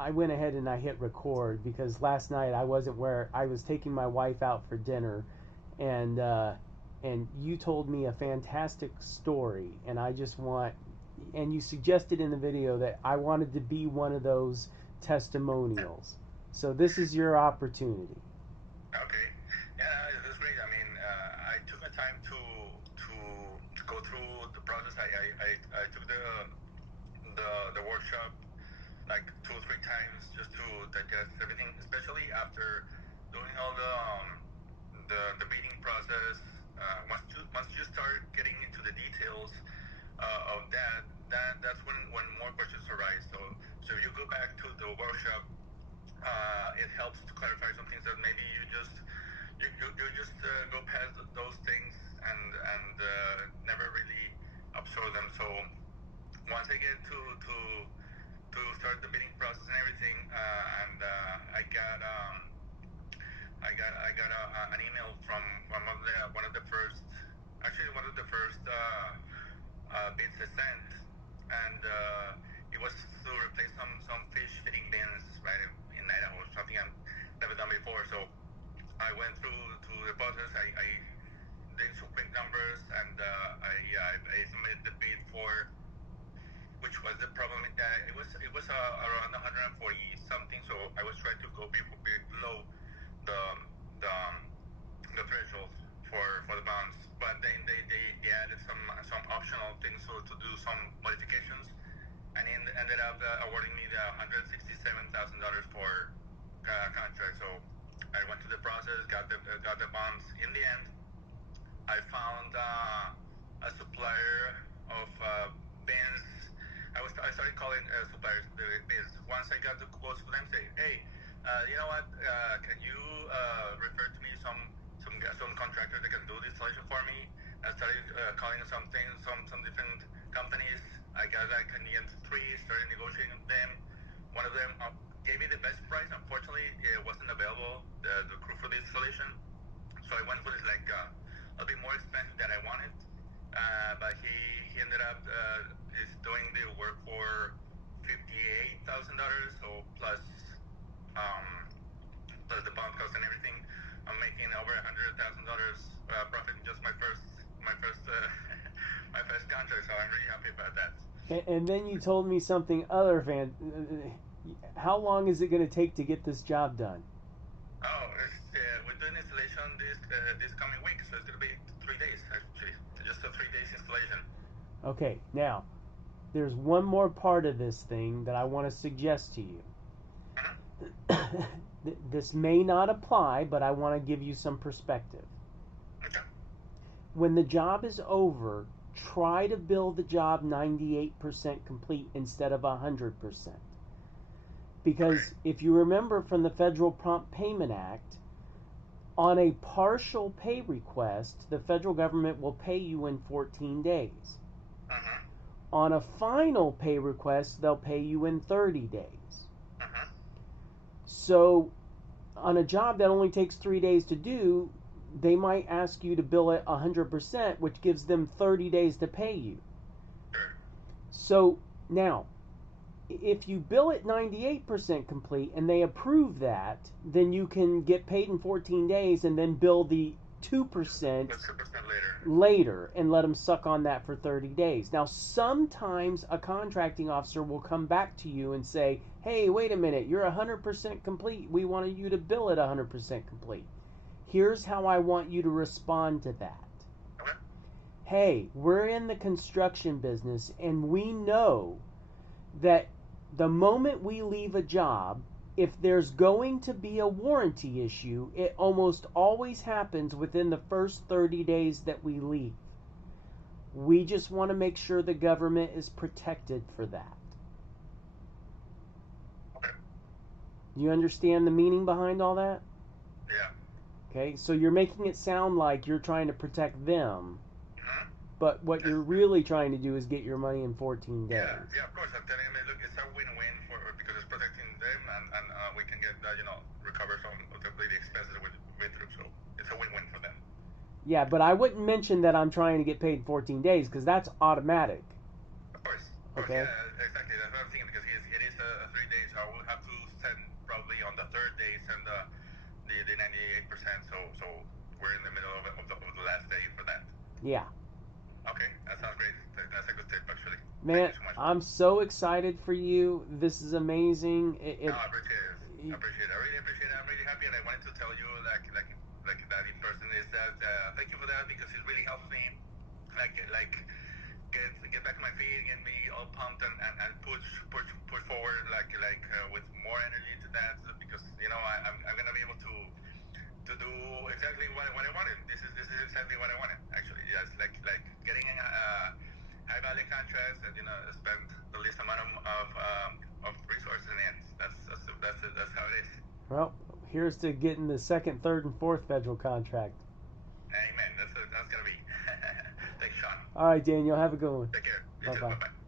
I went ahead and I hit record because last night I wasn't where I was taking my wife out for dinner, and you told me a fantastic story, and I just want, and you suggested in the video that I wanted to be one of those testimonials. So this is your opportunity. Okay. Yeah, that's great. I mean, I took the time to go through the process. I took the workshop like 2 or 3 times just to digest everything, especially after doing all the bidding process. Once you start getting into the details of that's when more questions arise. So if you go back to the workshop, it helps to clarify some things that maybe you just go past those things and never really absorb them. So once I get to start the bidding process and everything, and I got an email from one of the first bids I sent, and it was to replace some fish feeding bins right in Idaho, something I've never done before. So I went through to the process. I did some quick numbers, and I submitted the bid for, which was the problem. It was around 140 something. So I was trying to go below the threshold for the bonds, but then they added some optional things to do some modifications, and ended up awarding me the $167,000 for contract. So I went through the process, got the bonds. In the end, I found a supplier of bins. I started calling suppliers bins. Once I got the quotes for them, say, hey, you know what? Can you refer to me some contractor that can do the installation for me? I started calling some different companies. I got like an EM3, started negotiating with them. One of them gave me the best price. Unfortunately, it wasn't available, the crew for the installation. So I went for this like a bit more expensive than I wanted. But he ended up is doing the work for $58,000. So plus the bond cost and everything, I'm making over $100,000 profit in just my first my first contract. So I'm really happy about that. And then you told me something other how long is it going to take to get this job done? Oh, we're doing installation this coming week, so it's going to be 3 days actually, just a 3 days installation. Okay, now there's one more part of this thing that I want to suggest to you. This may not apply, but I want to give you some perspective. Okay. When the job is over, try to build the job 98% complete instead of 100%. Because if you remember from the Federal Prompt Payment Act, on a partial pay request, the federal government will pay you in 14 days. On a final pay request, they'll pay you in 30 days. So on a job that only takes 3 days to do, they might ask you to bill it 100%, which gives them 30 days to pay you. So now, if you bill it 98% complete and they approve that, then you can get paid in 14 days and then bill the 2% later and let them suck on that for 30 days. Now, sometimes a contracting officer will come back to you and say, hey, wait a minute, you're 100% complete. We wanted you to bill it 100% complete. Here's how I want you to respond to that. Hey, we're in the construction business, and we know that the moment we leave a job, if there's going to be a warranty issue, it almost always happens within the first 30 days that we leave. We just want to make sure the government is protected for that. Okay. Do you understand the meaning behind all that? Yeah. Okay, so you're making it sound like you're trying to protect them, but what you're really trying to do is get your money in 14 days. Yeah, of course. I'm telling you, look, it's a win-win because it's protecting them, and we can get recover some of the expenses we've been through. So it's a win-win for them. Yeah, but I wouldn't mention that I'm trying to get paid in 14 days because that's automatic. Of course. Okay. Yeah, exactly. That's what I'm thinking, because it is 3 days. So I will have have to send probably on the third day send the 98%. So we're in the middle of the last day for that. Yeah. Okay, that sounds great. That's a good tip, actually. Man, Thank you so much. I'm so excited for you. This is amazing. No, I appreciate it. I really appreciate it. I'm really happy, and I wanted to tell you, like that in person is that thank you for that, because it really helps me, like get back on my feet, get me all pumped, and push forward, with more energy to that, because I'm gonna be able to do exactly what I wanted. This is exactly what I wanted, actually. Just like getting high value contracts and spend the least amount of resources in the end. That's how it is. Well, here's to getting the second, third, and fourth federal contract. Amen. That's gonna be. Thanks, Sean. All right, Daniel. Have a good one. Take care. You Bye too. bye. Bye bye.